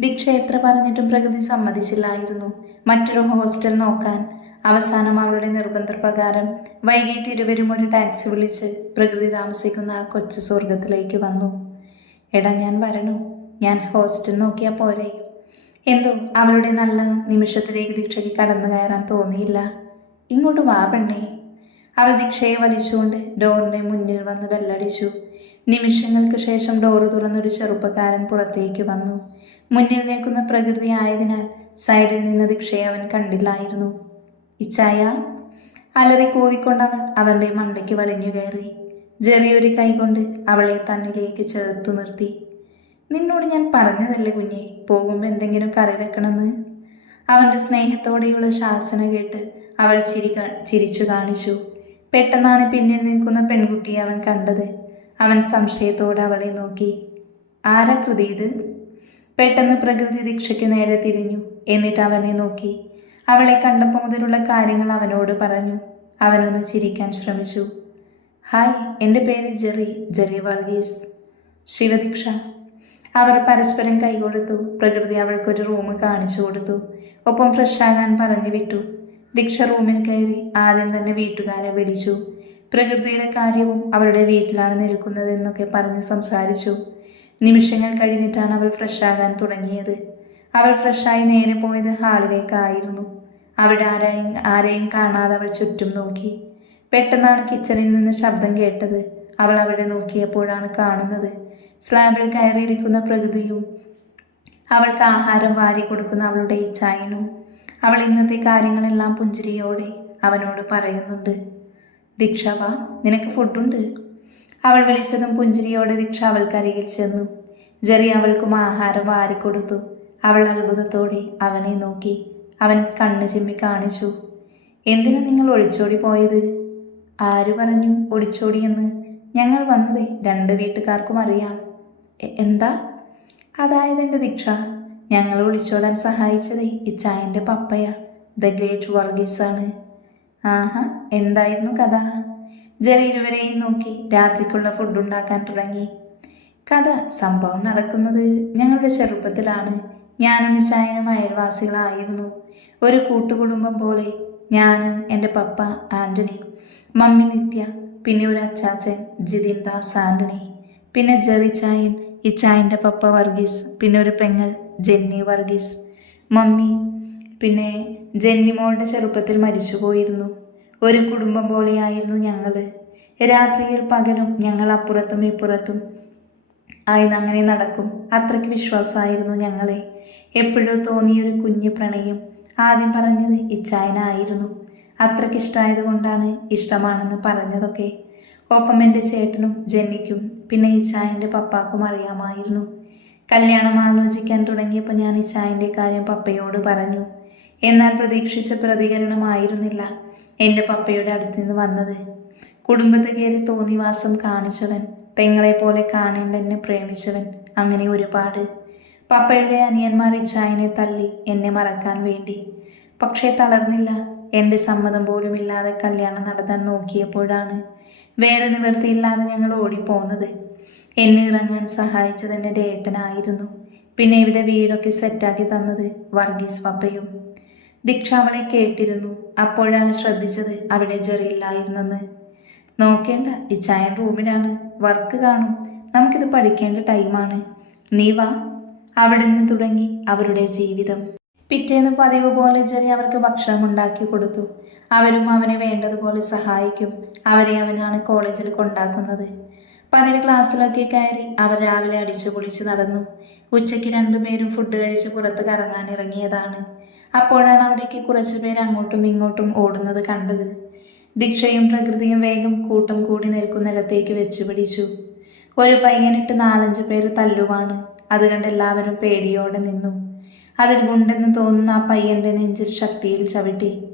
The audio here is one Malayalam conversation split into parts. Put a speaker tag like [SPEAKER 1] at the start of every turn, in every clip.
[SPEAKER 1] ദീക്ഷ എത്ര പറഞ്ഞിട്ടും പ്രകൃതി സമ്മതിച്ചില്ലായിരുന്നു. മറ്റൊരു ഹോസ്റ്റൽ നോക്കാൻ. അവസാനം അവളുടെ നിർബന്ധപ്രകാരം വൈകിട്ട് ഇരുവരും ഒരു ടാക്സി വിളിച്ച് പ്രകൃതി താമസിക്കുന്ന ആ കൊച്ചു സ്വർഗത്തിലേക്ക് വന്നു. എടാ ഞാൻ വരണോ. ഞാൻ ഹോസ്റ്റൽ നോക്കിയാൽ പോരെ. എന്തോ അവളുടെ നല്ല നിമിഷത്തിലേക്ക് ദീക്ഷയ്ക്ക് കടന്നു കയറാൻ തോന്നിയില്ല. ഇങ്ങോട്ട് വാ പെണ്ണേ. അവൾ ദീക്ഷയെ വലിച്ചുകൊണ്ട് ഡോറിന്റെ മുന്നിൽ വന്ന് ബെല്ലടിച്ചു. നിമിഷങ്ങൾക്ക് ശേഷം ഡോറ് തുറന്നൊരു ചെറുപ്പക്കാരൻ പുറത്തേക്ക് വന്നു. മുന്നിൽ നിൽക്കുന്ന പ്രകൃതി ആയതിനാൽ സൈഡിൽ നിന്ന് ദീക്ഷയെ അവൻ കണ്ടില്ലായിരുന്നു. ഇച്ചായ അലറി കൂവിക്കൊണ്ട് അവൻ അവന്റെ മണ്ടയ്ക്ക് വലിഞ്ഞു കയറി. ജെറിയൊരു കൈകൊണ്ട് അവളെ തന്നിലേക്ക് ചേർത്തു നിർത്തി. നിന്നോട് ഞാൻ പറഞ്ഞതല്ലേ കുഞ്ഞെ പോകുമ്പോൾ എന്തെങ്കിലും കറി വെക്കണമെന്ന്? അവന്റെ സ്നേഹത്തോടെയുള്ള ശാസന കേട്ട് അവൾ ചിരി ചിരിച്ചു കാണിച്ചു. പെട്ടെന്നാണ് പിന്നിൽ നിൽക്കുന്ന പെൺകുട്ടിയെ അവൻ കണ്ടത്. അവൻ സംശയത്തോടെ അവളെ നോക്കി. ആരാ കൃതി ഇത്? പെട്ടെന്ന് പ്രകൃതി ദീക്ഷയ്ക്ക് നേരെ തിരിഞ്ഞു. എന്നിട്ട് അവനെ നോക്കി. അവളെ കണ്ടപ്പോൾ മുതലുള്ള കാര്യങ്ങൾ അവനോട് പറഞ്ഞു. അവനൊന്ന് ചിരിക്കാൻ ശ്രമിച്ചു. ഹായ് എന്റെ പേര് ജെറി ജെറി വർഗീസ്. ശിവദീക്ഷ. അവർ പരസ്പരം കൈകൊടുത്തു. പ്രകൃതി അവൾക്കൊരു റൂം കാണിച്ചു കൊടുത്തു. ഒപ്പം ഫ്രഷ് ആകാൻ പറഞ്ഞു വിട്ടു. ദീക്ഷ റൂമിൽ കയറി ആദ്യം തന്നെ വീട്ടുകാരെ വിളിച്ചു. പ്രകൃതിയുടെ കാര്യവും അവരുടെ വീട്ടിലാണ് നിൽക്കുന്നതെന്നൊക്കെ പറഞ്ഞ് സംസാരിച്ചു. നിമിഷങ്ങൾ കഴിഞ്ഞിട്ടാണ് അവൾ ഫ്രഷാകാൻ തുടങ്ങിയത്. അവൾ ഫ്രഷായി നേരെ പോയത് ഹാളിലേക്കായിരുന്നു. അവിടെ ആരെയും ആരെയും കാണാതെ അവൾ ചുറ്റും നോക്കി. പെട്ടെന്നാണ് കിച്ചണിൽ നിന്ന് ശബ്ദം കേട്ടത്. അവൾ അവിടെ നോക്കിയപ്പോഴാണ് കാണുന്നത്. സ്ലാബിൽ കയറിയിരിക്കുന്ന പ്രകൃതിയും അവൾക്ക് ആഹാരം വാരി കൊടുക്കുന്ന അവളുടെ ഇച്ഛായനും അവൾ ഇന്നത്തെ കാര്യങ്ങളെല്ലാം പുഞ്ചിരിയോടെ അവനോട് പറയുന്നുണ്ട്. ദീക്ഷാവ നിനക്ക് ഫുഡുണ്ട്? അവൾ വിളിച്ചതും പുഞ്ചിരിയോടെ ദീക്ഷ അവൾക്കരികിൽ ചെന്നു. ജെറി അവൾക്കും ആഹാരം വാരിക്കൊടുത്തു. അവൾ അത്ഭുതത്തോടെ അവനെ നോക്കി. അവൻ കണ്ണു ചിമ്മി കാണിച്ചു. എന്തിനാ നിങ്ങൾ ഒളിച്ചോടി പോയത്? ആര് പറഞ്ഞു ഒളിച്ചോടിയെന്ന് ഞങ്ങൾ വന്നതേ രണ്ട് വീട്ടുകാർക്കും അറിയാം. എന്താ? അതായത് എന്റെ ദീക്ഷ ഞങ്ങൾ ഒളിച്ചോടാൻ സഹായിച്ചത് ഇച്ചായന്റെ പപ്പയ. ദ ഗ്രേറ്റ് ആണ് ആഹാ എന്തായിരുന്നു കഥ? ജെറി ഇരുവരെയും നോക്കി രാത്രിക്കുള്ള ഫുഡ് ഉണ്ടാക്കാൻ തുടങ്ങി. കഥ സംഭവം നടക്കുന്നത് ഞങ്ങളുടെ ചെറുപ്പത്തിലാണ്. ഞാനും ഇച്ചായനും അയൽവാസികളായിരുന്നു. ഒരു കൂട്ടുകുടുംബം പോലെ ഞാൻ എന്റെ പപ്പ ആന്റണി മമ്മി നിത്യ പിന്നെ ഒരു അച്ചാച്ചൻ ജിതിൻ ദാസ് ആന്റണി പിന്നെ ജെറി ചായൻ ഇച്ചായന്റെ പപ്പ വർഗീസ് പിന്നെ ഒരു പെങ്ങൾ ജെന്നി വർഗീസ്. മമ്മി പിന്നെ ജെന്നി മോളുടെ ചെറുപ്പത്തിൽ മരിച്ചു പോയിരുന്നു ഒരു കുടുംബം പോലെയായിരുന്നു ഞങ്ങൾ രാത്രിയിൽ പകലും ഞങ്ങൾ അപ്പുറത്തും ഇപ്പുറത്തും ആയി അങ്ങനെ നടക്കും. അത്രയ്ക്ക് വിശ്വാസമായിരുന്നു ഞങ്ങളെ. എപ്പോഴോ തോന്നിയൊരു കുഞ്ഞു പ്രണയം ആദ്യം പറഞ്ഞത് ഇച്ചായനായിരുന്നു അത്രയ്ക്ക് ഇഷ്ടമായത് കൊണ്ടാണ് ഇഷ്ടമാണെന്ന് പറഞ്ഞതൊക്കെ. ഒപ്പം എന്റെ ചേട്ടനും ജെന്നിക്കും പിന്നെ ഈ ചായന്റെ പപ്പാക്കും അറിയാമായിരുന്നു. കല്യാണം ആലോചിക്കാൻ തുടങ്ങിയപ്പോൾ ഞാൻ ഈ ചായന്റെ കാര്യം പപ്പയോട് പറഞ്ഞു. എന്നാൽ പ്രതീക്ഷിച്ച പ്രതികരണമായിരുന്നില്ല എന്റെ പപ്പയുടെ അടുത്ത് നിന്ന് വന്നത്. കുടുംബത്തിൽ കയറി തോന്നിവാസം കാണിച്ചവൻ പെങ്ങളെ പോലെ കാണേണ്ട എന്നെ പ്രേമിച്ചവൻ അങ്ങനെ ഒരുപാട്. പപ്പയുടെ അനിയന്മാർ ചായനെ തള്ളി എന്നെ മറക്കാൻ വേണ്ടി. പക്ഷേ തളർന്നില്ല. എന്റെ സമ്മതം പോലും ഇല്ലാതെ കല്യാണം നടത്താൻ നോക്കിയപ്പോഴാണ് വേറെ നിവൃത്തിയില്ലാതെ ഞങ്ങൾ ഓടിപ്പോന്നത്. എന്നെ ഇറങ്ങാൻ സഹായിച്ചത് എന്റെ ഡേട്ടനായിരുന്നു പിന്നെ ഇവിടെ വീടൊക്കെ സെറ്റാക്കി തന്നത് വർഗീസ് പപ്പയും. ദീക്ഷ അവളെ കേട്ടിരുന്നു. അപ്പോഴാണ് ശ്രദ്ധിച്ചത് അവിടെ ജെറിയില്ലായിരുന്നെന്ന്. നോക്കേണ്ട ഇച്ചായൻ റൂമിലാണ്. വർക്ക് കാണും. നമുക്കിത് പഠിക്കേണ്ട ടൈമാണ്. നീ വാ. അവിടെ നിന്ന് തുടങ്ങി അവരുടെ ജീവിതം. പിറ്റേന്ന് പതിവ് പോലെ ജെറി അവർക്ക് ഭക്ഷണം ഉണ്ടാക്കി കൊടുത്തു. അവരും അവനെ വേണ്ടതുപോലെ സഹായിക്കും. അവരെ അവനാണ് കോളേജിൽ കൊണ്ടാക്കുന്നത്. പതിവ് ക്ലാസ്സിലൊക്കെ കയറി അവർ രാവിലെ അടിച്ചു പൊളിച്ച് നടന്നു. ഉച്ചയ്ക്ക് രണ്ടുപേരും ഫുഡ് കഴിച്ച് പുറത്ത് കറങ്ങാൻ ഇറങ്ങിയതാണ്. അപ്പോഴാണ് അവിടേക്ക് കുറച്ചു പേര് അങ്ങോട്ടും ഇങ്ങോട്ടും ഓടുന്നത് കണ്ടത്. ദീക്ഷയും പ്രകൃതിയും വേഗം കൂട്ടം കൂടി നിൽക്കുന്നിടത്തേക്ക് വെച്ച് പിടിച്ചു. ഒരു പയ്യനിട്ട് നാലഞ്ച് പേര് തല്ലുവാണ്. അത് കണ്ട് എല്ലാവരും പേടിയോടെ നിന്നു. അതിൽ ഗുണ്ടെന്ന് തോന്നുന്ന ആ പയ്യന്റെ നെഞ്ചിൽ ശക്തിയിൽ ചവിട്ടി.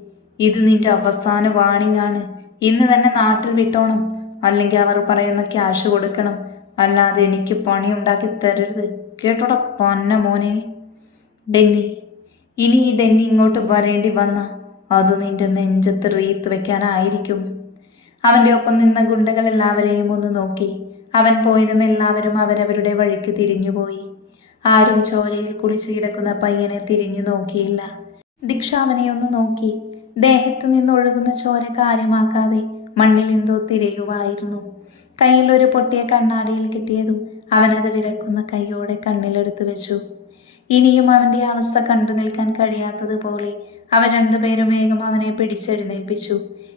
[SPEAKER 1] ഇത് നിന്റെ അവസാന വാണിംഗ് ആണ്. ഇന്ന് തന്നെ നാട്ടിൽ വിട്ടോണം. അല്ലെങ്കിൽ അവർ പറയുന്ന ക്യാഷ് കൊടുക്കണം. അല്ലാതെ എനിക്ക് പണി ഉണ്ടാക്കി തരരുത്. കേട്ടോടാ പൊന്ന മോനെ. ഡെന്നി. ഇനി ഈ ഡെന്നി ഇങ്ങോട്ട് വരേണ്ടി വന്ന അത് നിന്റെ നെഞ്ചത്ത് റീത്ത് വെക്കാനായിരിക്കും. അവന്റെ ഒപ്പം നിന്ന ഗുണ്ടകൾ എല്ലാവരെയും ഒന്ന് നോക്കി. അവൻ പോയതും എല്ലാവരും അവരവരുടെ വഴിക്ക് തിരിഞ്ഞുപോയി. ആരും ചോരയിൽ കുളിച്ച് കിടക്കുന്ന പയ്യനെ തിരിഞ്ഞു നോക്കിയില്ല. ദീക്ഷ ഒന്ന് നോക്കി. ദേഹത്ത് നിന്നൊഴുകുന്ന ചോര കാര്യമാക്കാതെ മണ്ണിൽ എന്തോ തിരയുവായിരുന്നു. കയ്യിൽ ഒരു പൊട്ടിയ കണ്ണാടിയിൽ കിട്ടിയതും അവനത് വിറക്കുന്ന കൈയോടെ കണ്ണിലെടുത്തു വെച്ചു. ഇനിയും അവന്റെ അവസ്ഥ കണ്ടു നിൽക്കാൻ കഴിയാത്തതുപോലെ അവ രണ്ടുപേരും വേഗം അവനെ പിടിച്ചെഴുന്നേൽപ്പിച്ചു.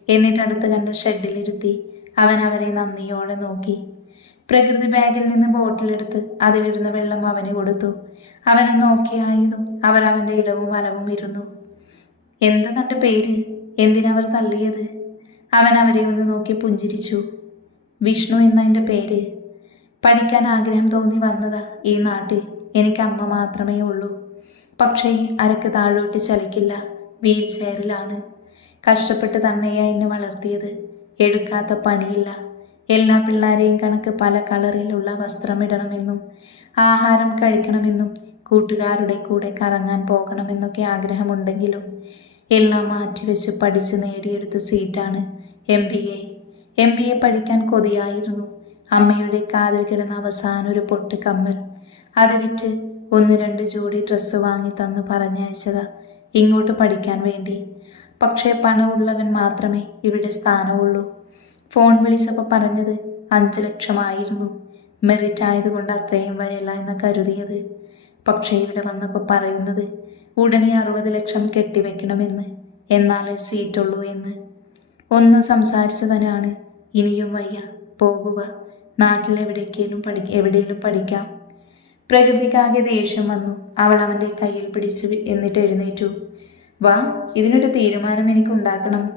[SPEAKER 1] എന്നിട്ടടുത്ത് കണ്ട ഷെഡിലിരുത്തി അവൻ അവരെ നന്ദിയോടെ നോക്കി. പ്രകൃതി ബാഗിൽ നിന്ന് ബോട്ടിലെടുത്ത് അതിലിരുന്ന വെള്ളം അവന് കൊടുത്തു. അവനെ നോക്കിയായതും അവർ അവന്റെ ഇടവും വലവും ഇരുന്നു. എന്താ തന്റെ പേര് എന്തിനവർ തള്ളിയത്? അവൻ അവരെ ഒന്ന് നോക്കി പുഞ്ചിരിച്ചു. വിഷ്ണു എന്ന എന്റെ പേര്? പഠിക്കാൻ ആഗ്രഹം തോന്നി വന്നതാ ഈ നാട്ടിൽ. എനിക്ക് അമ്മ മാത്രമേ ഉള്ളൂ. പക്ഷേ അരക്ക് താഴോട്ട് ചലിക്കില്ല. വീൽ ചെയറിലാണ്. കഷ്ടപ്പെട്ട് തന്നെയാ എന്നെ വളർത്തിയത്. എടുക്കാത്ത പണിയില്ല. എല്ലാ പിള്ളേരെയും കണക്ക് പല കളറിലുള്ള വസ്ത്രമിടണമെന്നും ആഹാരം കഴിക്കണമെന്നും കൂട്ടുകാരുടെ കൂടെ കറങ്ങാൻ പോകണമെന്നൊക്കെ ആഗ്രഹമുണ്ടെങ്കിലും എല്ലാം മാറ്റിവെച്ച് പഠിച്ച് നേടിയെടുത്ത സീറ്റാണ് M B A. M B A പഠിക്കാൻ കൊതിയായിരുന്നു. അമ്മയുടെ കാതിൽ കിടന്ന അവസാന ഒരു പൊട്ട് കമ്മൽ. അത് വിറ്റ് ഒന്ന് രണ്ട് ജോഡി ഡ്രസ്സ് വാങ്ങി തന്ന് പറഞ്ഞയച്ചതാ ഇങ്ങോട്ട് പഠിക്കാൻ വേണ്ടി. പക്ഷേ പണമുള്ളവൻ മാത്രമേ ഇവിടെ സ്ഥാനമുള്ളൂ. ഫോൺ വിളിച്ചപ്പോൾ പറഞ്ഞത് അഞ്ച് ലക്ഷമായിരുന്നു. മെറിറ്റ് ആയതുകൊണ്ട് അത്രയും വരില്ല എന്ന് കരുതിയത്. പക്ഷേ ഇവിടെ വന്നപ്പോൾ പറയുന്നത് ഉടനെ അറുപത് ലക്ഷം കെട്ടിവെക്കണമെന്ന്. എന്നാലേ സീറ്റുള്ളൂ എന്ന്. ഒന്ന് സംസാരിച്ചതിനാണ് ഇനിയും വയ്യ. പോകുക. നാട്ടിൽ എവിടേക്കേലും പഠി എവിടെയെങ്കിലും പഠിക്കാം. പ്രകൃതിക്കാകെ ദേഷ്യം വന്നു. അവൾ അവന്റെ കയ്യിൽ പിടിച്ചു എന്നിട്ട് എഴുന്നേറ്റു. വാ ഇതിനൊരു തീരുമാനം എനിക്ക് ഉണ്ടാക്കണം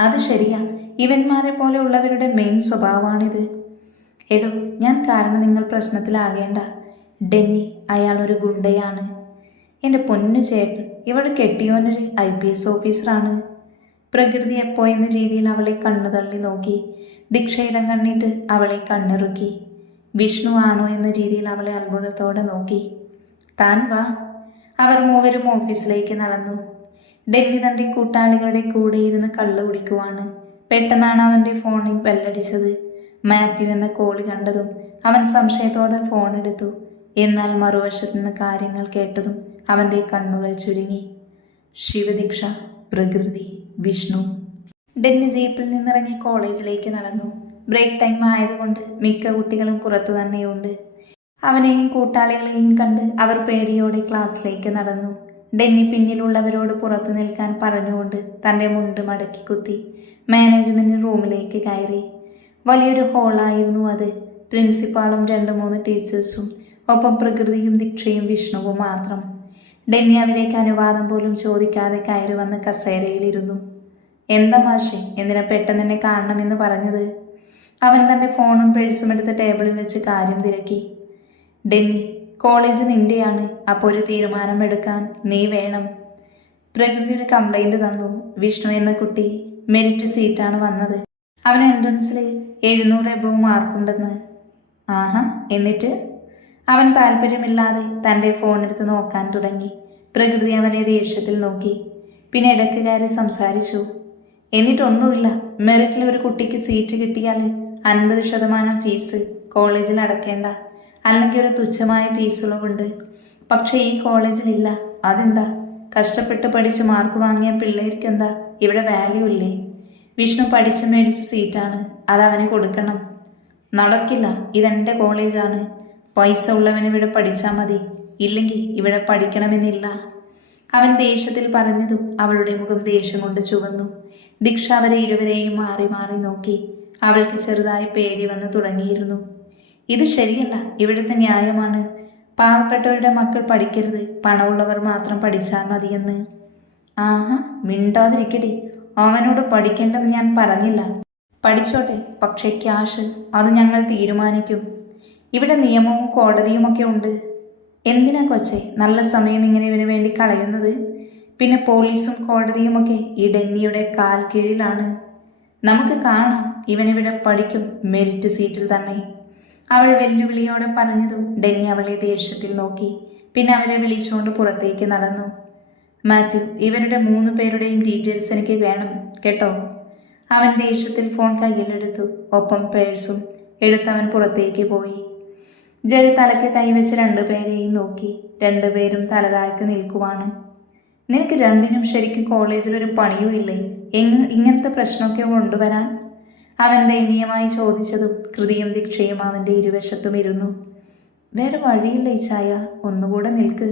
[SPEAKER 1] അത് ശരിയാ. ഇവന്മാരെ പോലെ ഉള്ളവരുടെ മെയിൻ സ്വഭാവമാണിത്. എടോ ഞാൻ കാരണം നിങ്ങൾ പ്രശ്നത്തിലാകേണ്ട. ഡെന്നി അയാളൊരു ഗുണ്ടയാണ്. എന്റെ പൊന്നു ചേട്ടൻ ഇവിടെ കെട്ടിയോനൊരു ഐ പി എസ് ഓഫീസറാണ്. പ്രകൃതി എപ്പോ എന്ന രീതിയിൽ അവളെ കണ്ണു തള്ളി നോക്കി ദീക്ഷയിടം കണ്ണിട്ട് അവളെ കണ്ണിറുക്കി വിഷ്ണു ആണോ എന്ന രീതിയിൽ അവളെ അത്ഭുതത്തോടെ നോക്കി. താൻ വാ. അവർ മൂവരും ഓഫീസിലേക്ക് നടന്നു. ഡെന്നി തന്റെ കൂട്ടാളികളുടെ കൂടെ ഇരുന്ന് കള്ളു കുടിക്കുവാണ്. പെട്ടെന്നാണ് അവന്റെ ഫോണിൽ ബെല്ലടിച്ചത്. മാത്യു എന്ന കോളി കണ്ടതും അവൻ സംശയത്തോടെ ഫോൺ എടുത്തു. എന്നാൽ മറുവശത്ത് നിന്ന് കാര്യങ്ങൾ കേട്ടതും അവന്റെ കണ്ണുകൾ ചുരുങ്ങി. ശിവദീക്ഷ പ്രകൃതി വിഷ്ണു. ഡെന്നി ജീപ്പിൽ നിന്നിറങ്ങി കോളേജിലേക്ക് നടന്നു. ബ്രേക്ക് ടൈം ആയതുകൊണ്ട് മിക്ക കുട്ടികളും പുറത്തു തന്നെയുണ്ട്. അവനെയും കൂട്ടാളികളെയും കണ്ട് അവർ പേടിയോടെ ക്ലാസ്സിലേക്ക് നടന്നു. ഡെന്നി പിന്നിലുള്ളവരോട് പുറത്തു നിൽക്കാൻ പറഞ്ഞുകൊണ്ട് തന്റെ മുണ്ട് മടക്കി കുത്തി മാനേജ്മെന്റ് റൂമിലേക്ക് കയറി. വലിയൊരു ഹോളായിരുന്നു അത്. പ്രിൻസിപ്പാളും രണ്ട് മൂന്ന് ടീച്ചേഴ്സും ഒപ്പം പ്രകൃതിയും ദീക്ഷയും വിഷ്ണുവും മാത്രം. ഡെന്നി അവിടേക്ക് അനുവാദം പോലും ചോദിക്കാതെ കയറി വന്ന് കസേരയിലിരുന്നു. എന്താ മാഷെ എന്തിനാ പെട്ടെന്ന് എന്നെ കാണണമെന്ന് പറഞ്ഞത്? അവൻ തന്റെ ഫോണും പേഴ്സും എടുത്ത് ടേബിളിൽ വെച്ച് കാര്യം തിരക്കി. ഡെന്നി കോളേജ് നിന്റെയാണ്. അപ്പോൾ ഒരു തീരുമാനമെടുക്കാൻ നീ വേണം. പ്രകൃതി ഒരു കംപ്ലൈന്റ് തന്നു. വിഷ്ണു എന്ന കുട്ടി മെറിറ്റ് സീറ്റാണ് വന്നത്. അവൻ എൻട്രൻസിൽ എഴുന്നൂറ് എബവ് മാർക്കുണ്ടെന്ന് ആഹാ എന്നിട്ട്? അവൻ താല്പര്യമില്ലാതെ തന്റെ ഫോണെടുത്ത് നോക്കാൻ തുടങ്ങി. പ്രകൃതി അവനെ ദേഷ്യത്തിൽ നോക്കി. പിന്നെ ഇടയ്ക്ക് കയറി സംസാരിച്ചു. എന്നിട്ടൊന്നുമില്ല. മെറിറ്റിൽ ഒരു കുട്ടിക്ക് സീറ്റ് കിട്ടിയാൽ അൻപത് ശതമാനം ഫീസ് കോളേജിൽ അടക്കേണ്ട. അല്ലെങ്കിൽ ഒരു തുച്ഛമായ ഫീസുകളുണ്ട് പക്ഷേ ഈ കോളേജിലില്ല അതെന്താ? കഷ്ടപ്പെട്ട് പഠിച്ച് മാർക്ക് വാങ്ങിയ പിള്ളേർക്ക് എന്താ ഇവിടെ വാല്യൂ ഇല്ലേ? വിഷ്ണു പഠിച്ച് മേടിച്ച സീറ്റാണ് അത് അവന് കൊടുക്കണം. നടക്കില്ല. ഇതെന്റെ കോളേജാണ് പൈസ ഉള്ളവന് ഇവിടെ പഠിച്ചാൽ മതി. ഇല്ലെങ്കിൽ ഇവിടെ പഠിക്കണമെന്നില്ല. അവൻ ദേഷ്യത്തിൽ പറഞ്ഞതും അവളുടെ മുഖം ദേഷ്യം കൊണ്ട് ചുവന്നു. ദീക്ഷ അവരെ ഇരുവരെയും മാറി മാറി നോക്കി. അവൾക്ക് ചെറുതായി പേടി വന്നു തുടങ്ങിയിരുന്നു. ഇത് ശരിയല്ല. ഇവിടുത്തെ ന്യായമാണ്. പാവപ്പെട്ടവരുടെ മക്കൾ പഠിക്കരുത്. പണമുള്ളവർ മാത്രം പഠിച്ചാൽ മതിയെന്ന്. ആഹാ മിണ്ടാതിരിക്കടി. അവനോട് പഠിക്കേണ്ടെന്ന് ഞാൻ പറഞ്ഞില്ല. പഠിച്ചോട്ടെ പക്ഷേ ക്യാഷ് അത് ഞങ്ങൾ തീരുമാനിക്കും. ഇവിടെ നിയമവും കോടതിയുമൊക്കെ ഉണ്ട്. എന്തിനാ കൊച്ചെ? നല്ല സമയം ഇങ്ങനെ ഇവന് വേണ്ടി കളയുന്നത്? പിന്നെ പോലീസും കോടതിയുമൊക്കെ ഈ ഡെന്നിയുടെ കാൽ കീഴിലാണ് നമുക്ക് കാണാം. ഇവനിവിടെ പഠിക്കും. മെരിറ്റ് സീറ്റിൽ തന്നെ. അവൾ വെല്ലുവിളിയോടെ പറഞ്ഞതും ഡെന്നി അവളെ ദേഷ്യത്തിൽ നോക്കി. പിന്നെ അവരെ വിളിച്ചുകൊണ്ട് പുറത്തേക്ക് നടന്നു. മാത്യു ഇവരുടെ മൂന്ന് പേരുടെയും ഡീറ്റെയിൽസ് എനിക്ക് വേണം കേട്ടോ? അവൻ ദേഷ്യത്തിൽ ഫോൺ കയ്യിലെടുത്തു. ഒപ്പം പേഴ്സും എടുത്തവൻ പുറത്തേക്ക് പോയി. ജെറി തലയ്ക്ക് കൈവച്ച് രണ്ടുപേരെയും നോക്കി. രണ്ടുപേരും തല താഴ്ത്തി നിൽക്കുവാണ്. നിനക്ക് രണ്ടിനും ശരിക്കും കോളേജിൽ ഒരു പണിയും ഇല്ലേ എങ് ഇങ്ങനത്തെ പ്രശ്നമൊക്കെ കൊണ്ടുവരാൻ? അവൻ ദയനീയമായി ചോദിച്ചതും കൃതിയും ദീക്ഷയും അവന്റെ ഇരുവശത്തും ഇരുന്നു. വേറെ വഴിയില്ല ചായ ഒന്നുകൂടെ നിൽക്ക്.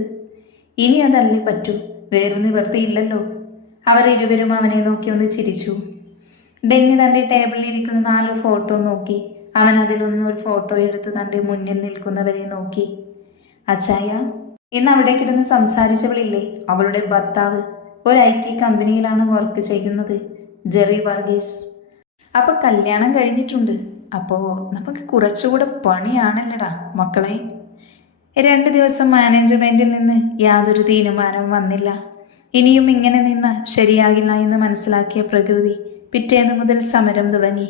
[SPEAKER 1] ഇനി അതല്ലേ പറ്റൂ വേറെ നിവർത്തിയില്ലല്ലോ അവർ ഇരുവരും അവനെ നോക്കി ഒന്ന് ചിരിച്ചു. ഡെന്നി തന്റെ ടേബിളിൽ ഇരിക്കുന്ന നാല് ഫോട്ടോ നോക്കി. അവൻ അതിലൊന്നും ഒരു ഫോട്ടോ എടുത്ത് തന്റെ മുന്നിൽ നിൽക്കുന്നവരെ നോക്കി. അച്ചായ ഇന്ന് അവിടെ കിടന്ന് സംസാരിച്ചവളില്ലേ? അവളുടെ ഭർത്താവ്. ഒരു ഐ ടി കമ്പനിയിലാണ് വർക്ക് ചെയ്യുന്നത്. ജെറി വർഗീസ്. അപ്പൊ കല്യാണം കഴിഞ്ഞിട്ടുണ്ട്. അപ്പോൾ നമുക്ക് കുറച്ചുകൂടെ പണിയാണല്ലടാ മക്കളെ. രണ്ട് ദിവസം മാനേജ്മെന്റിൽ നിന്ന് യാതൊരു തീരുമാനവും വന്നില്ല. ഇനിയും ഇങ്ങനെ നിന്ന് ശരിയാകില്ല എന്ന് മനസ്സിലാക്കിയ പ്രകൃതി പിറ്റേന്ന് മുതൽ സമരം തുടങ്ങി.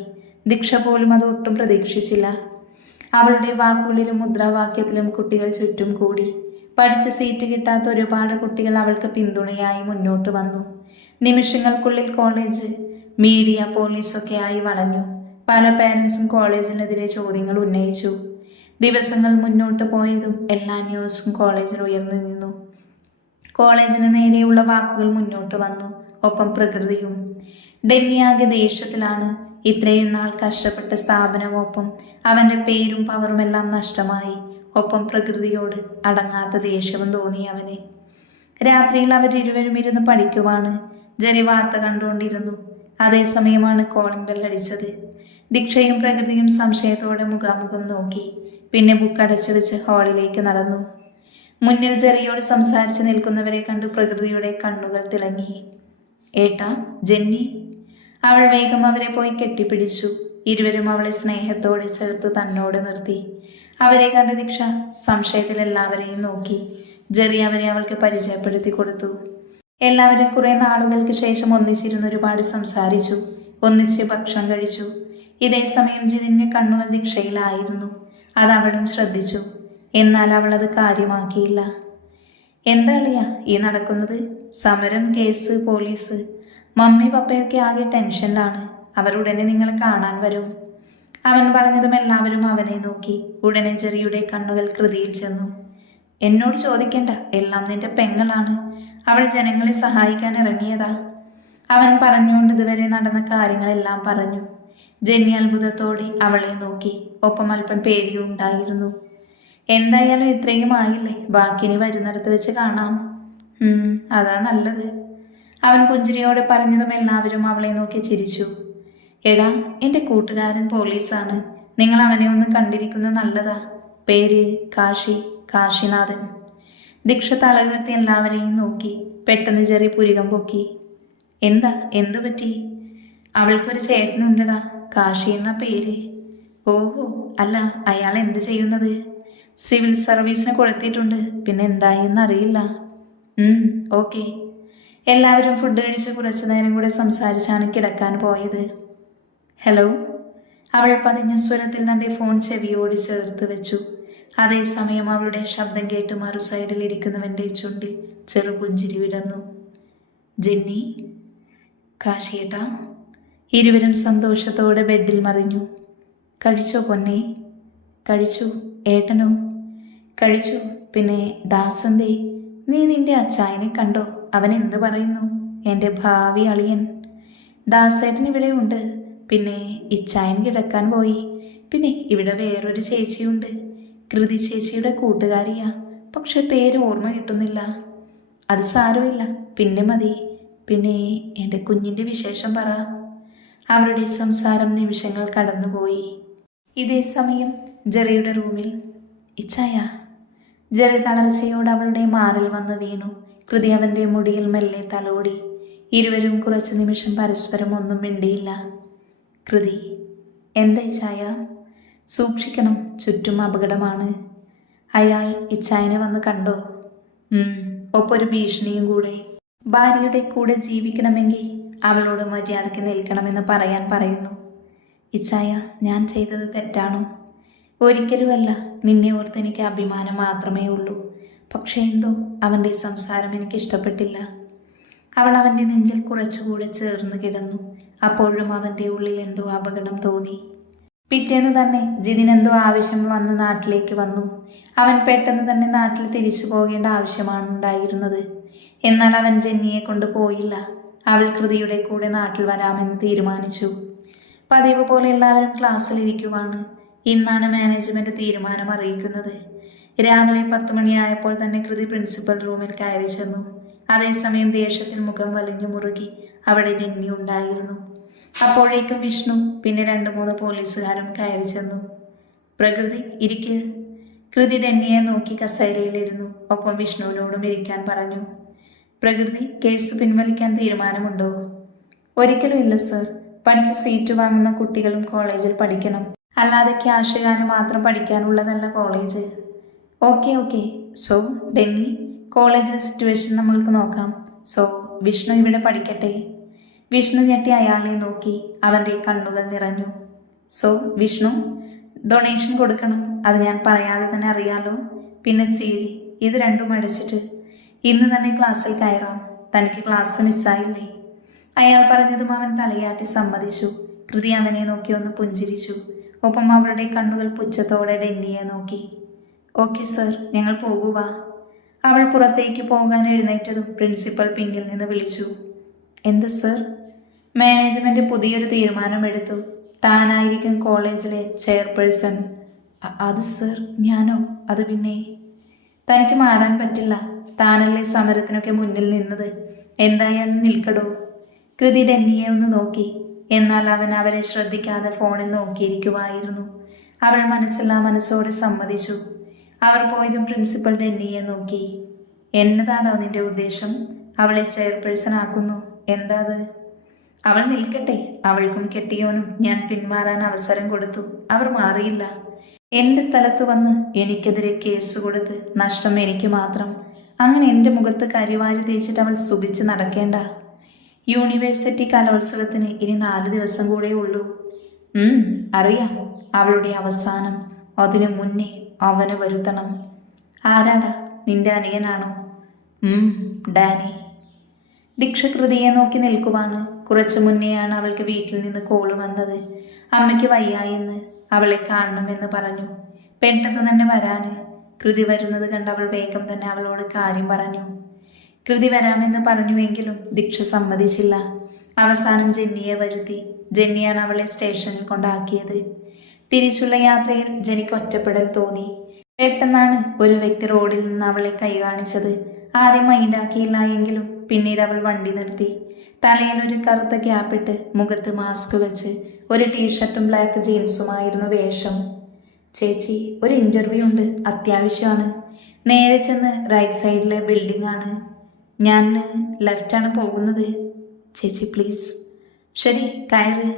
[SPEAKER 1] ദീക്ഷ പോലും അത് ഒട്ടും പ്രതീക്ഷിച്ചില്ല. അവളുടെ വാക്കുകളിലും മുദ്രാവാക്യത്തിലും കുട്ടികൾ ചുറ്റും കൂടി. പഠിച്ച സീറ്റ് കിട്ടാത്ത ഒരുപാട് കുട്ടികൾ അവൾക്ക് പിന്തുണയായി മുന്നോട്ട് വന്നു. നിമിഷങ്ങൾക്കുള്ളിൽ കോളേജ് മീഡിയ പോലീസൊക്കെ ആയി വളഞ്ഞു. പല പാരൻസും കോളേജിനെതിരെ ചോദ്യങ്ങൾ ഉന്നയിച്ചു. ദിവസങ്ങൾ മുന്നോട്ട് പോയതും എല്ലാ ന്യൂസും കോളേജിൽ ഉയർന്നു നിന്നു. കോളേജിന് നേരെയുള്ള വാക്കുകൾ മുന്നോട്ട് വന്നു ഒപ്പം പ്രകൃതിയും. ഡൽഹിയാകെ ദേഷ്യത്തിലാണ്. ഇത്രയും നാൾ കഷ്ടപ്പെട്ട സ്ഥാപനമൊപ്പം അവന്റെ പേരും പവറുമെല്ലാം നഷ്ടമായി. ഒപ്പം പ്രകൃതിയോട് അടങ്ങാത്ത ദേഷ്യവും തോന്നി അവനെ. രാത്രിയിൽ അവരിരുവരും ഇരുന്ന് പഠിക്കുവാണ്. ജനി വാർത്ത കണ്ടുകൊണ്ടിരുന്നു. അതേസമയമാണ് കോളിംഗ് ബെൽ അടിച്ചത്. ദീക്ഷയും പ്രകൃതിയും സംശയത്തോടെ മുഖാമുഖം നോക്കി പിന്നെ ബുക്ക് അടച്ചു വെച്ച് ഹാളിലേക്ക് നടന്നു. മുന്നിൽ ജെറിയോട് സംസാരിച്ച് നിൽക്കുന്നവരെ കണ്ട് പ്രകൃതിയുടെ കണ്ണുകൾ തിളങ്ങി. ഏട്ടാ ജെന്നി? അവൾ വേഗം അവരെ പോയി കെട്ടിപ്പിടിച്ചു. ഇരുവരും അവളെ സ്നേഹത്തോടെ ചേർത്ത് തന്നോട് നിർത്തി. അവരെ കണ്ട ദീക്ഷ സംശയത്തിൽ എല്ലാവരെയും നോക്കി. ജെറി അവരെ അവൾക്ക് പരിചയപ്പെടുത്തി കൊടുത്തു. എല്ലാവരും കുറേ നാളുകൾക്ക് ശേഷം ഒന്നിച്ചിരുന്ന് ഒരുപാട് സംസാരിച്ചു. ഒന്നിച്ച് ഭക്ഷണം കഴിച്ചു. ഇതേ സമയം ജിതിന്റെ കണ്ണുകൾ ദീക്ഷയിലായിരുന്നു അത് അവളും ശ്രദ്ധിച്ചു. എന്നാൽ അവൾ അത് കാര്യമാക്കിയില്ല. എന്താ ഈ നടക്കുന്നത്? സമരം കേസ് പോലീസ്. മമ്മി പപ്പയൊക്കെ ആകെ ടെൻഷനിലാണ്. അവർ ഉടനെ നിങ്ങളെ കാണാൻ വരും. അവൻ പറഞ്ഞതും എല്ലാവരും അവനെ നോക്കി. ഉടനെ ചെറിയുടെ കണ്ണുകൾ കൃതിയിൽ ചെന്നു. എന്നോട് ചോദിക്കണ്ട എല്ലാം നിന്റെ പെങ്ങളാണ്. അവൾ ജനങ്ങളെ സഹായിക്കാൻ ഇറങ്ങിയതാ. അവൻ പറഞ്ഞുകൊണ്ട് ഇതുവരെ നടന്ന കാര്യങ്ങളെല്ലാം പറഞ്ഞു. ജെന്നി അത്ഭുതത്തോടെ അവളെ നോക്കി ഒപ്പം അല്പം പേടിയുണ്ടായിരുന്നു എന്തായാലും ഇത്രയും ആയില്ലേ? ബാക്കിനി വരുന്നിടത്ത് വെച്ച് കാണാം. അതാ നല്ലത്. അവൻ പുഞ്ചിരിയോടെ പറഞ്ഞതും എല്ലാവരും അവളെ നോക്കി ചിരിച്ചു. എടാ എന്റെ കൂട്ടുകാരൻ പോലീസാണ്. നിങ്ങൾ അവനെ ഒന്ന് കണ്ടിരിക്കുന്നത് നല്ലതാ. പേര് കാശി. കാശിനാഥൻ. ദീക്ഷ തല എല്ലാവരെയും നോക്കി പെട്ടെന്ന് ചെറിയ പുരികം പൊക്കി. എന്താ എന്തു പറ്റി? അവൾക്കൊരു ചേട്ടനുണ്ടടാ കാശി എന്ന പേര്. ഓഹോ അല്ല അയാൾ എന്ത് ചെയ്യുന്നത്? സിവിൽ സർവീസിന് കൊടുത്തിട്ടുണ്ട് പിന്നെ എന്തായെന്ന് അറിയില്ല ഓക്കെ. എല്ലാവരും ഫുഡ് കഴിച്ച് കുറച്ചു നേരം കൂടെ സംസാരിച്ചാണ് കിടക്കാൻ പോയത്. ഹലോ അവൾ പതിഞ്ഞ സ്വരത്തിൽ തന്റെ ഫോൺ ചെവിയോട് ചേർത്ത് വെച്ചു. അതേസമയം അവളുടെ ശബ്ദം കേട്ട് മറു സൈഡിൽ ഇരിക്കുന്നവന്റെ ചുണ്ടിൽ ചെറുപുഞ്ചിരി വിടർന്നു. ജെന്നി കാശിയേട്ട ഇരുവരും സന്തോഷത്തോടെ ബെഡിൽ മറിഞ്ഞു. കഴിച്ചോ പൊന്നെ? കഴിച്ചു ഏട്ടനോ? കഴിച്ചു പിന്നെ ദാസന്തേ നീ നിന്റെ അച്ചായനെ കണ്ടോ? അവൻ എന്ത് പറയുന്നു? എന്റെ ഭാവി അളിയൻ. ദാസേട്ടൻ ഇവിടെ ഉണ്ട്. പിന്നെ ഇച്ചായൻ കിടക്കാൻ പോയി. പിന്നെ ഇവിടെ വേറൊരു ചേച്ചിയുണ്ട്. കൃതി ചേച്ചിയുടെ കൂട്ടുകാരിയാ. പക്ഷെ പേര് ഓർമ്മ കിട്ടുന്നില്ല. അത് സാരമില്ല. പിന്നെ മതി. പിന്നെ എന്റെ കുഞ്ഞിന്റെ വിശേഷം പറ. അവരുടെ സംസാരം നിമിഷങ്ങൾ കടന്നുപോയി. ഇതേ സമയം ജെറിയുടെ റൂമിൽ ഇച്ചായ. ജെറി തളർച്ചയോട് അവളുടെ മാറിൽ വന്ന് വീണു. കൃതി അവന്റെ മുടിയിൽ മെല്ലെ തലോടി. ഇരുവരും കുറച്ച് നിമിഷം പരസ്പരം ഒന്നും മിണ്ടിയില്ല. കൃതി എന്താ ഇച്ചായ? സൂക്ഷിക്കണം. ചുറ്റും അപകടമാണ്. അയാൾ ഇച്ചായനെ വന്ന് കണ്ടോ? ഒപ്പൊരു ഭീഷണിയും കൂടെ. ഭാര്യയുടെ കൂടെ ജീവിക്കണമെങ്കിൽ അവളോട് മര്യാദയ്ക്ക് നിൽക്കണമെന്ന് പറയാൻ പറയുന്നു. ഇച്ചായ ഞാൻ ചെയ്തത് തെറ്റാണോ? ഒരിക്കലുമല്ല. നിന്നെ ഓർത്ത് എനിക്ക് അഭിമാനം മാത്രമേ ഉള്ളൂ. പക്ഷേ എന്തോ അവന്റെ സംസാരം എനിക്ക് ഇഷ്ടപ്പെട്ടില്ല. അവൾ അവന്റെ നെഞ്ചിൽ കുറച്ചുകൂടെ ചേർന്ന് കിടന്നു. അപ്പോഴും അവന്റെ ഉള്ളിൽ എന്തോ അപകടം തോന്നി. പിറ്റേന്ന് തന്നെ ജിതിനെന്തോ ആവശ്യം വന്ന് നാട്ടിലേക്ക് വന്നു. അവൻ പെട്ടെന്ന് തന്നെ നാട്ടിൽ തിരിച്ചു പോകേണ്ട ആവശ്യമാണ് ഉണ്ടായിരുന്നത്. എന്നാൽ അവൻ ജെന്നിയെ കൊണ്ട് പോയില്ല. അവൾ കൃതിയുടെ കൂടെ നാട്ടിൽ വരാമെന്ന് തീരുമാനിച്ചു. പതിവ് പോലെ എല്ലാവരും ക്ലാസ്സിൽ ഇരിക്കുവാണ് ഇന്നാണ് മാനേജ്മെന്റ് തീരുമാനം അറിയിക്കുന്നത്. രാവിലെ പത്ത് മണിയായപ്പോൾ തന്നെ കൃതി പ്രിൻസിപ്പൽ റൂമിൽ കയറി ചെന്നു. അതേസമയം ദേഷ്യത്തിൽ മുഖം വലിഞ്ഞു മുറുകി അവിടെ ഡെന്നി ഉണ്ടായിരുന്നു. അപ്പോഴേക്കും വിഷ്ണു പിന്നെ രണ്ട് മൂന്ന് പോലീസുകാരും കയറി ചെന്നു. പ്രകൃതി ഇരിക്ക്. കൃതി ഡെന്നിയെ നോക്കി കസേരയിലിരുന്നു. ഒപ്പം വിഷ്ണുവിനോടും ഇരിക്കാൻ പറഞ്ഞു. പ്രകൃതി കേസ് പിൻവലിക്കാൻ തീരുമാനമുണ്ടോ? ഒരിക്കലും ഇല്ല സർ. പഠിച്ച് സീറ്റ് വാങ്ങുന്ന കുട്ടികളും കോളേജിൽ പഠിക്കണം. അല്ലാതെ ക്യാഷുകാരും മാത്രം പഠിക്കാനുള്ളതല്ല college. Okay okay. So Denny കോളേജിലെ സിറ്റുവേഷൻ നമ്മൾക്ക് നോക്കാം. സോ വിഷ്ണു ഇവിടെ പഠിക്കട്ടെ? വിഷ്ണു ഞെട്ടി അയാളെ നോക്കി അവന്റെ കണ്ണുകൾ നിറഞ്ഞു. സോ വിഷ്ണു ഡൊണേഷൻ കൊടുക്കണം. അത് ഞാൻ പറയാതെ തന്നെ അറിയാലോ. പിന്നെ സി ഡി ഇത് രണ്ടും അടച്ചിട്ട് ഇന്ന് തന്നെ ക്ലാസ്സിൽ കയറാം. തനിക്ക് ക്ലാസ് മിസ്സായില്ലേ? അയാൾ പറഞ്ഞതും അവൻ തലയാട്ടി സമ്മതിച്ചു. കൃതി അവനെ നോക്കി ഒന്ന് പുഞ്ചിരിച്ചു. ഒപ്പം അവളുടെ കണ്ണുകൾ പുച്ഛത്തോടെ ഡെന്നിയെ നോക്കി. ഓക്കെ സർ ഞങ്ങൾ പോകുക അവൾ പുറത്തേക്ക് പോകാൻ എഴുന്നേറ്റതും പ്രിൻസിപ്പൽ പിങ്കിൽ നിന്ന് വിളിച്ചു. എന്ത് സർ? മാനേജ്മെന്റ് പുതിയൊരു തീരുമാനമെടുത്തു. താനായിരിക്കും കോളേജിലെ ചെയർപേഴ്സൺ. അത് സർ ഞാനോ? അത് പിന്നെ? തനിക്ക് മാറാൻ പറ്റില്ല. താനല്ലേ സമരത്തിനൊക്കെ മുന്നിൽ നിന്നത്? എന്തായാലും നിൽക്കടോ. കൃതി ഡെന്നിയെ ഒന്ന് നോക്കി. എന്നാൽ അവൻ അവരെ ശ്രദ്ധിക്കാതെ ഫോണിൽ നോക്കിയിരിക്കുമായിരുന്നു. അവൾ മനസ്സില്ലാ മനസ്സോടെ സമ്മതിച്ചു. അവർ പോയതും പ്രിൻസിപ്പൽ ഡെന്നിയെ നോക്കി. എന്നതാണോ നിന്റെ ഉദ്ദേശം? അവളെ ചെയർപേഴ്സൺ ആക്കുന്നു. എന്താ അത്? അവൾ നിൽക്കട്ടെ. അവൾക്കും കെട്ടിയോനും ഞാൻ പിന്മാറാൻ അവസരം കൊടുത്തു. അവർ മാറിയില്ല. എന്റെ സ്ഥലത്ത് വന്ന് എനിക്കെതിരെ കേസ് കൊടുത്ത് നഷ്ടം എനിക്ക് മാത്രം. അങ്ങനെ എന്റെ മുഖത്ത് കരിവാരി തേച്ചിട്ട് അവൾ സുഖിച്ച് നടക്കേണ്ട. യൂണിവേഴ്സിറ്റി കലോത്സവത്തിന് ഇനി നാല് ദിവസം കൂടെ ഉള്ളൂ. അറിയാം. അവളുടെ അവസാനം. അതിനു മുന്നേ അവനെ വരുത്തണം. ആരാടാ? നിന്റെ അനിയനാണോ? ഡാനി. ദീക്ഷകൃതിയെ നോക്കി നിൽക്കുവാണ്. കുറച്ചു മുന്നെയാണ് അവൾക്ക് വീട്ടിൽ നിന്ന് കോൾ വന്നത്. അമ്മയ്ക്ക് വയ്യായെന്ന് അവളെ കാണണമെന്ന് പറഞ്ഞു. പെട്ടെന്ന് തന്നെ വരാന് കൃതി വരുന്നത് കണ്ട് അവൾ വേഗം തന്നെ അവളോട് കാര്യം പറഞ്ഞു. കൃതി വരാമെന്ന് പറഞ്ഞുവെങ്കിലും ദീക്ഷ സമ്മതിച്ചില്ല. അവസാനം ജെന്നിയെ വരുത്തി. ജെന്നിയാണ് അവളെ സ്റ്റേഷനിൽ കൊണ്ടാക്കിയത്. തിരിച്ചുള്ള യാത്രയിൽ ജനിക്ക് ഒറ്റപ്പെടൽ തോന്നി. പെട്ടെന്നാണ് ഒരു വ്യക്തി റോഡിൽ നിന്ന് അവളെ കൈ കാണിച്ചത് ആദ്യം മൈൻഡാക്കിയില്ല എങ്കിലും പിന്നീട് അവൾ വണ്ടി നിർത്തി. തലയിൽ ഒരു കറുത്ത ക്യാപ്പിട്ട് മുഖത്ത് മാസ്ക് വെച്ച് ഒരു ടീഷർട്ടും ബ്ലാക്ക് ജീൻസുമായിരുന്നു വേഷം. ചേച്ചി ഒരു ഇന്റർവ്യൂ ഉണ്ട്. അത്യാവശ്യമാണ്. നേരെ ചെന്ന് റൈറ്റ് സൈഡിലെ ബിൽഡിംഗ് ആണ്. ഞാൻ ലെഫ്റ്റാണ് പോകുന്നത്. ചേച്ചി പ്ലീസ് ശരി കയറ്.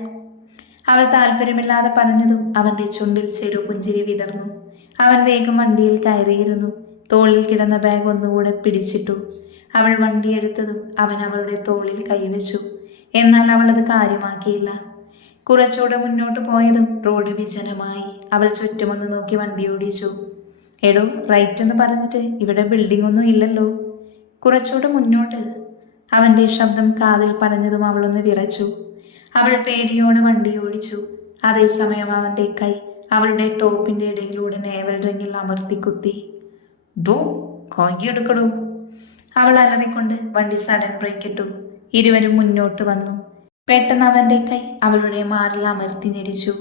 [SPEAKER 1] അവൾ താല്പര്യമില്ലാതെ പറഞ്ഞതും അവന്റെ ചുണ്ടിൽ ചെറു പുഞ്ചിരി വിടർന്നു. അവൻ വേഗം വണ്ടിയിൽ കയറിയിരുന്നു. തോളിൽ കിടന്ന ബാഗ് ഒന്നുകൂടെ പിടിച്ചിട്ടു. അവൾ വണ്ടിയെടുത്തതും അവൻ അവളുടെ തോളിൽ കൈവച്ചു. എന്നാൽ അവൾ അത് കാര്യമാക്കിയില്ല. കുറച്ചുകൂടെ മുന്നോട്ട് പോയതും റോഡ് വിജനമായി. അവൾ ചുറ്റുമൊന്ന് നോക്കി വണ്ടി ഓടിച്ചു. എടോ റൈറ്റ് എന്ന് പറഞ്ഞിട്ട് ഇവിടെ ബിൽഡിംഗ് ഒന്നും ഇല്ലല്ലോ. കുറച്ചുകൂടെ മുന്നോട്ട്. അവന്റെ ശബ്ദം കാതിൽ പറഞ്ഞതും അവളൊന്ന് വിറച്ചു. അവൾ പേടിയോടെ വണ്ടി ഓടിച്ചു. അതേസമയം അവന്റെ കൈ അവളുടെ ടോപ്പിന്റെ ഇടയിലൂടെ നേവൽ റിങ്ങിൽ അമർത്തി കുത്തി. ദോ കൈയെടുക്കടോ അവൾ അലറിക്കൊണ്ട് വണ്ടി സഡൻ ബ്രേക്ക് ഇട്ടു. ഇരുവരും മുന്നോട്ട് വന്നു. പെട്ടെന്ന് അവന്റെ കൈ അവളുടെ മാറിൽ അമർത്തി ഞെരിച്ചു.